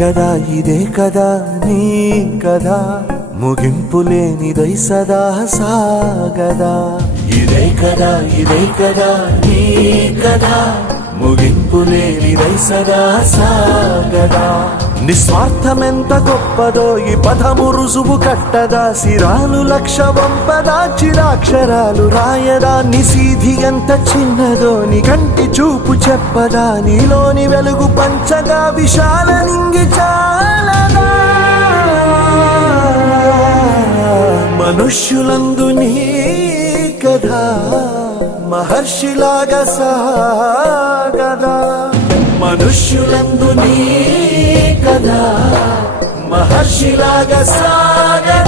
కదా ఇదే కదా నీ కదా ముగింపు లేనిదై సదా సాగదా ఇదే కదా నీ కదా ముగింపు లేనిదై సదా సాగదా నిస్వార్థమెంత గొప్పదో ఈ పదము రుజువు కట్టదా సిరాలు లక్ష వంపదా చిరాక్షరాలు రాయదా నిశీధి ఎంత చిన్నదో నీ కంటి చూపు చెప్పదా నీలోని వెలుగు పంచగా విశాల నింగి చాలదా మనుష్యులందు నీ కథ మహర్షిలాగా సాగదా మనుష్యులందు నీ కథ మహర్షిలాగా సాగదా